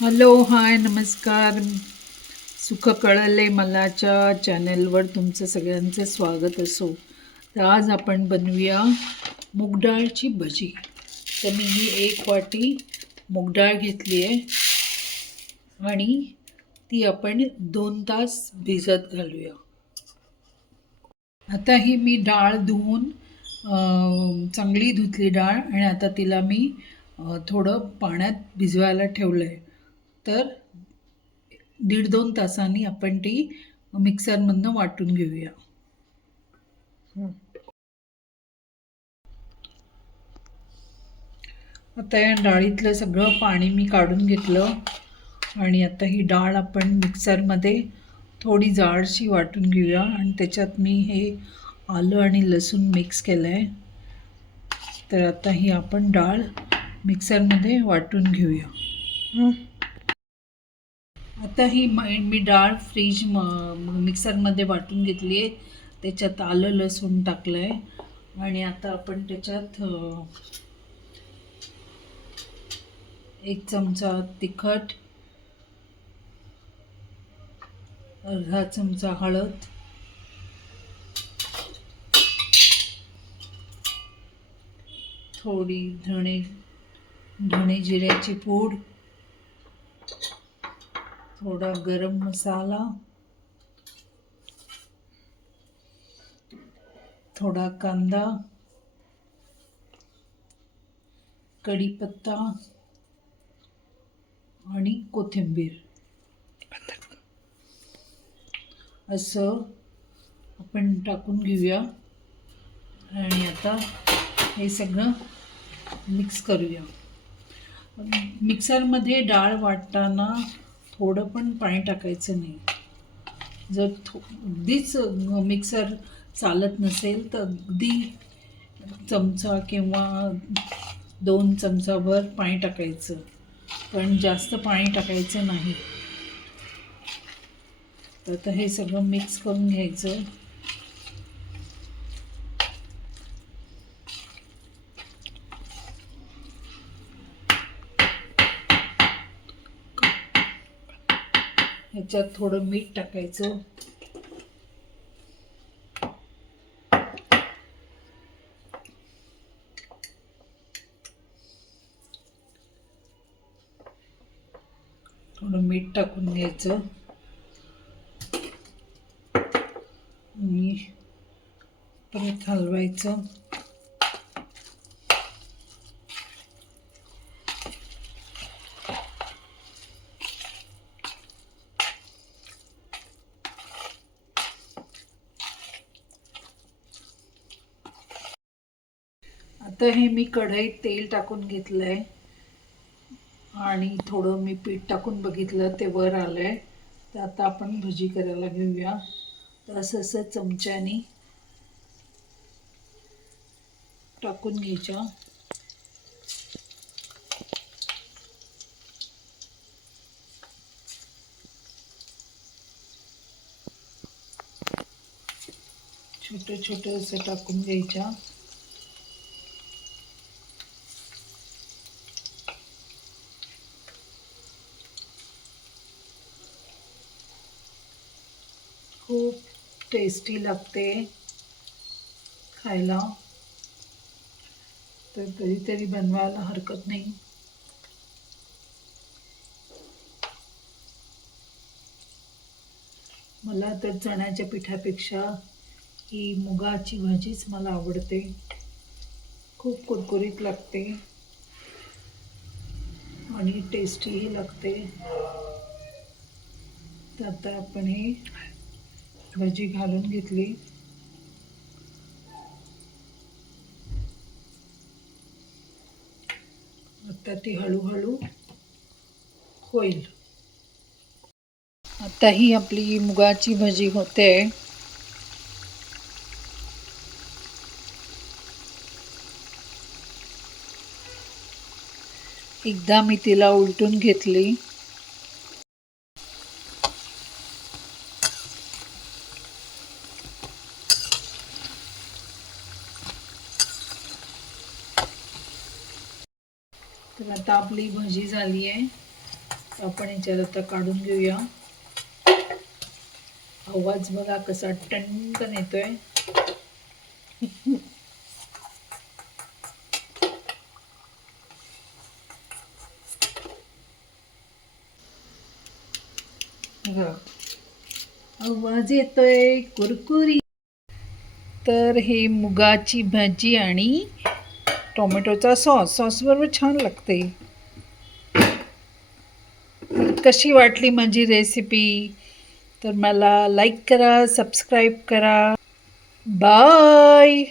Hello, हाय, नमस्कार. सुख कळले मलाच्या चॅनलवर तुमचं सगळ्यांचं स्वागत असो. तर आज आपण बनवूया मूगडाळची भजी. तर मी ही 1 वाटी मूगडाळ घेतली आहे आणि ती आपण 2 तास भिजत घालूया. आता ही मी डाळ धुवून चांगली धुतली डाळ आणि आता तिला मी थोडं पाण्यात भिजवायला ठेवलं आहे. तर 1.5-2 तासांनी आपण ती मिक्सरमधनं वाटून घेऊया. आता या डाळीतलं सगळं पाणी मी काढून घेतलं आणि आता ही डाळ आपण मिक्सरमध्ये थोडी जाडशी वाटून घेऊया आणि त्याच्यात मी हे आलं आणि लसूण मिक्स केलं आहे. तर आता ही आपण डाळ मिक्सरमध्ये वाटून घेऊया. आता ही मी डाळ मिक्सरमध्ये वाटून घेतली आहे. त्याच्यात आलं लसूण टाकलं आहे आणि आता आपण त्याच्यात 1 चमचा तिखट, अर्धा चमचा हळद, थोडी धणे जिऱ्याची पूड, थोडा गरम मसाला, थोडा कांदा, कढीपत्ता आणि कोथिंबीर असं आपण टाकून घेऊया आणि आता हे सगळं मिक्स करूया. मिक्सरमध्ये डाळ वाटताना थोडं पण पाणी टाकायचं नाही. जर अगदीच मिक्सर चालत नसेल तर अगदी चमचा किंवा 2 चमचाभर पाणी टाकायचं, पण जास्त पाणी टाकायचं नाही. तर आता हे सगळं मिक्स करून घ्यायचं. ह्याच्यात थोडं मीठ टाकायचं. थोडं मीठ टाकून घ्यायचं आणि परत हलवायचं. आता हे मी कढईत तेल टाकून घेतलं आहे आणि थोडं मी पीठ टाकून बघितलं, ते वर आलं आहे. तर आता आपण भजी करायला घेऊया. तर असं चमच्याने टाकून घ्यायच्या. छोटे छोटे असं टाकून घ्यायच्या. खूप टेस्टी लागते खायला. तर कधीतरी बनवायला हरकत नाही. मला तर चण्याच्या पिठापेक्षा ही मुगाची भाजीच मला आवडते. खूप कुरकुरीत लागते आणि टेस्टीही लागते. तर आता आपण ही भाजी घालून घेतली. आता ती हळूहळू होईल. आता ही आपली मुगाची भाजी होते. एकदा मी तिला उलटून घेतली. तर आता आपली भजी झाली आहे. आपण याच्यात आता काढून घेऊया. आवाज बघा कसा टणकन येतोय. आवाज येतोय कुरकुरी. तर हे मुगाची भाजी आणि टोमॅटोचा सॉस बरोबर छान लागते. कशी वाटली माझी रेसिपी तर मला लाईक करा, सबस्क्राईब करा. बाय.